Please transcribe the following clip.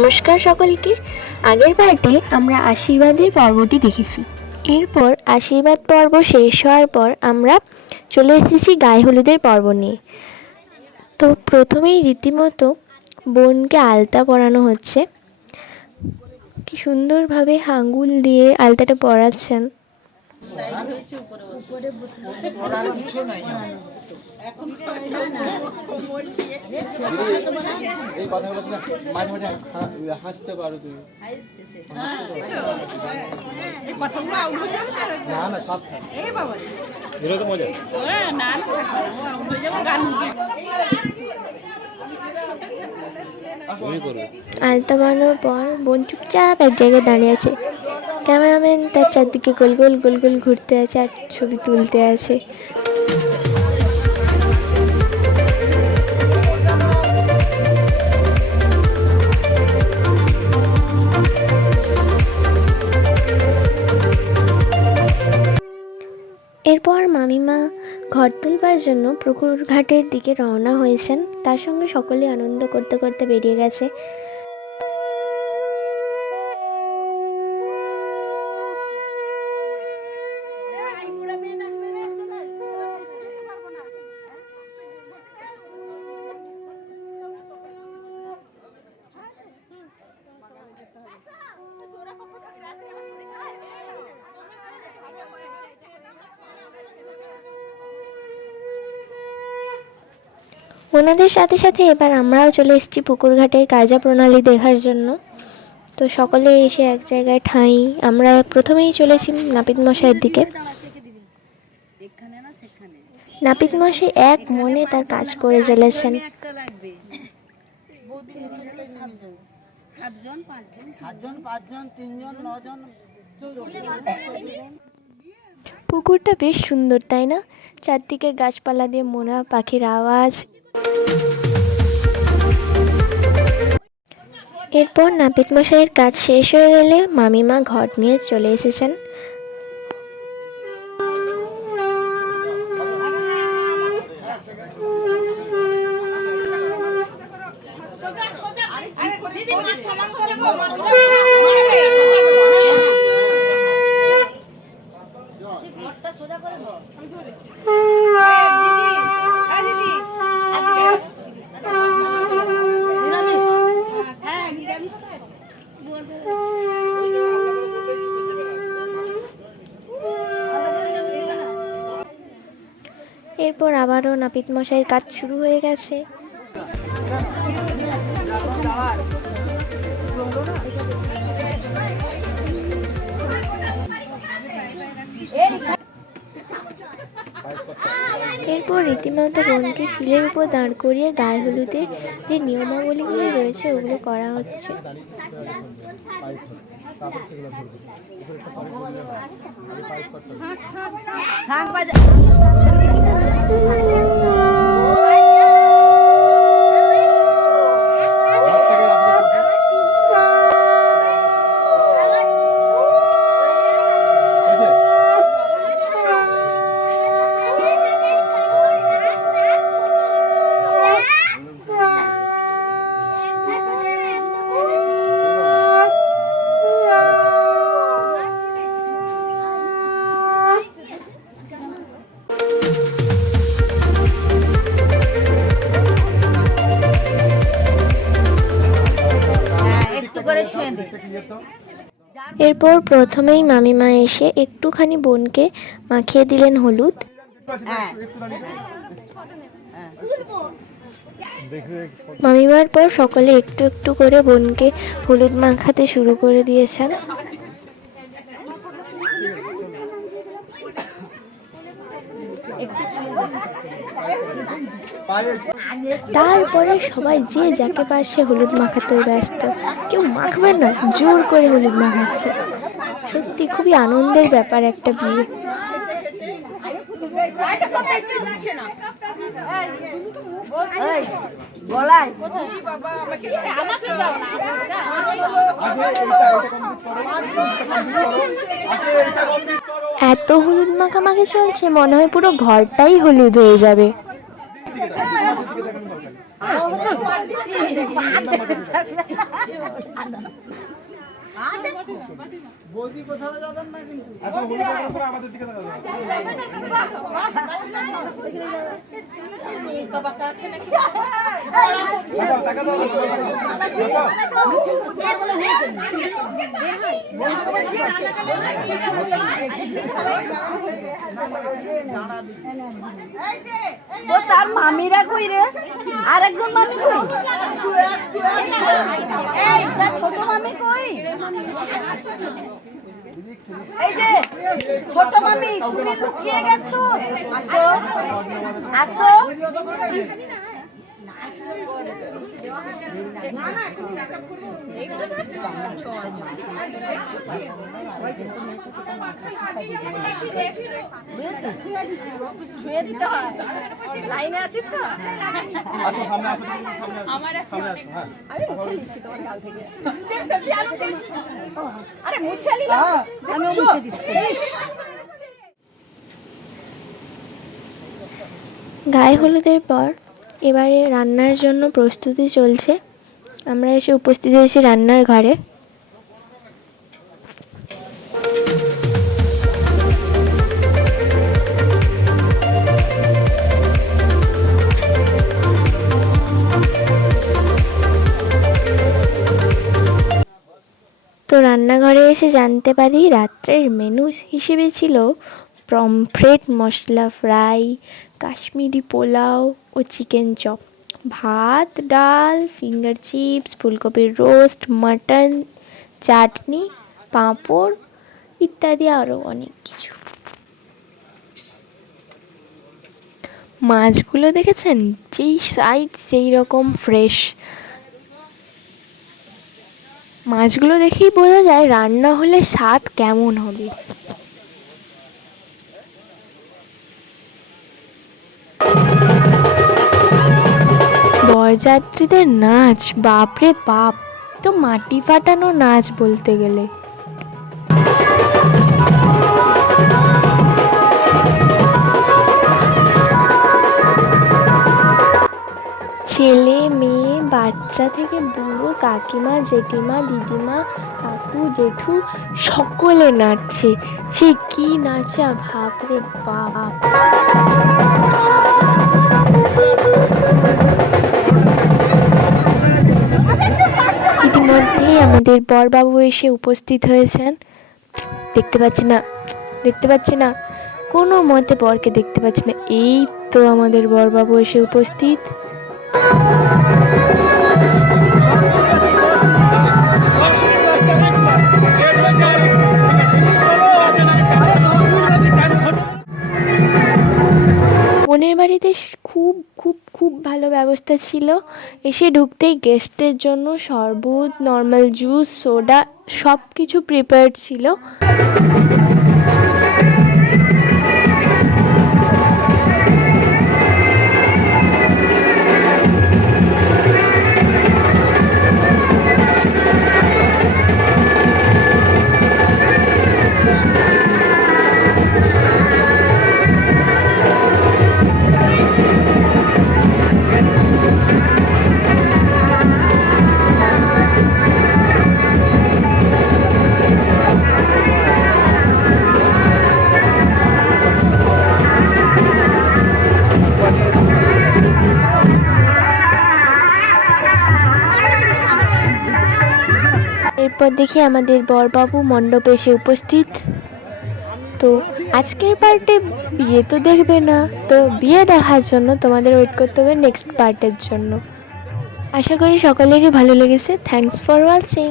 নমস্কার সকলকে। আগের পার্টে আমরা আশীর্বাদের পর্বটি দেখেছি। এরপর আশীর্বাদ পর্ব শেষ হওয়ার পর আমরা চলে এসেছি গায়ে হলুদের পর্ব নিয়ে। তো প্রথমেই রীতিমতো বোনকে আলতা পরানো হচ্ছে। কি সুন্দরভাবে হাঙ্গুল দিয়ে আলতাটা পরাচ্ছেন। এই কথাগুলো তুমি মাঝে মাঝে হাসতে পারো তুমি। না না সব তো মজা? আলতা বানানোর পর বোন চুপচাপ এক জায়গায় দাঁড়িয়ে আছে। ক্যামেরাম্যান তার চারদিকে গোল গোল গোল গোল ঘুরতে আছে আর ছবি তুলতে আছে। এরপর মামিমা ঘর তুলবার জন্য পুকুর ঘাটের দিকে রওনা হয়েছেন। তার সঙ্গে সকলে আনন্দ করতে করতে বেরিয়ে গেছে। ওনাদের সাথে সাথে এবার আমরাও চলে এসেছি পুকুর ঘাটের কার্যপ্রণালী দেখার জন্য। তো সকলে এসে এক জায়গায় ঠাঁই। আমরা প্রথমেই চলেছি নাপিত মশাইয়ের দিকে। নাপিত মশাই এক মনে তার কাজ করে চলেছেন। পুকুরটা বেশ সুন্দর, তাই না? চারদিকে গাছপালা দিয়ে মোনা পাখির আওয়াজ। এরপর নাপিত মশাইয়ের কাজ শেষ হয়ে গেলে মামিমা ঘট নিয়ে চলে এসেছেন। এরপর আবারও নাপিত মশাইয়ের কাজ শুরু হয়ে গেছে। এরপর রীতিমতো বোনকে শিলের উপর দাঁড় করিয়ে গায়ে হলুদের যে নিয়মাবলীগুলো রয়েছে, ওগুলো করা হচ্ছে। তারপর সেগুলো ধরবে উপরে এরপর প্রথমেই মামিমা এসে একটুখানি বোনকে মাখিয়ে দিলেন হলুদ। মামিমার পর সকলে একটু একটু করে বোনকে হলুদ মাখাতে শুরু করে দিয়েছেন। তারপরে সবাই যে যাকে পারছে হলুদ মাখাতে ব্যস্ত। কেউ মাখবে না, জোর করে হলুদ মাখাচ্ছে। সত্যি খুবই আনন্দের ব্যাপার একটা বিয়ে। এত হলুদ মাখামাখি চলছে, মনে হয় পুরো ঘরটাই হলুদ হয়ে যাবে। বৌদি কোথাও যাবেন না কিন্তু? ও তার মামিরা কই রে আর একজন মামি কই ছোট মামি কই? এই যে ছোট মামি তুমি লুকিয়ে গেছো? আসো। আসো। আরও মুছে নিলাম গায়ে হলুদের পর এবারে রান্নার জন্য প্রস্তুতি চলছে। আমরা এসে উপস্থিত হয়েছি রান্নার ঘরে। তো রান্নাঘরে এসে জানতে পারি, রাত্রের মেনু হিসেবে ছিল পমফ্রেট মশলা ফ্রাই কাশ্মীরি পোলাও ও চিকেন চপ। ভাত, ডাল ফিঙ্গার চিপস ফুলকপির রোস্ট মাটন চাটনি, পাঁপড় ইত্যাদি আরও অনেক কিছু। মাছগুলো দেখেছেন? যেই সাইজ সেই রকম ফ্রেশ মাছগুলো দেখেই বোঝা যায় রান্না হলে স্বাদ কেমন হবে। বরযাত্রীদের নাচ, বাপরে বাপ, তো মাটি ফাটানো নাচ বলতে গেলে। ছেলে, মেয়ে, বাচ্চা থেকে বুড়ো, কাকিমা, জেঠিমা, দিদিমা, কাকু, জেঠু, সকলে নাচছে। সে কি নাচা ভাবরে বাপ। আমাদের বরবাবু এসে উপস্থিত হয়েছেন। দেখতে পাচ্ছি না, দেখতে পাচ্ছি না। কোনো মতে বরকে দেখতে পাচ্ছি না। এই তো আমাদের বরবাবু এসে উপস্থিত। ভালো ব্যবস্থা ছিল। এসে ঢুকতেই গেস্টদের জন্য শরবত নর্মাল জুস সোডা সব কিছু প্রিপেয়ার্ড ছিল। এরপর দেখি আমাদের বরবাবু মণ্ডপে এসে উপস্থিত। তো আজকের পার্টে বিয়ে তো দেখবে না, তো বিয়ে দেখার জন্য তোমাদের ওয়েট করতে হবে নেক্সট পার্টের জন্য। আশা করি সকলেরই ভালো লেগেছে। Thanks for watching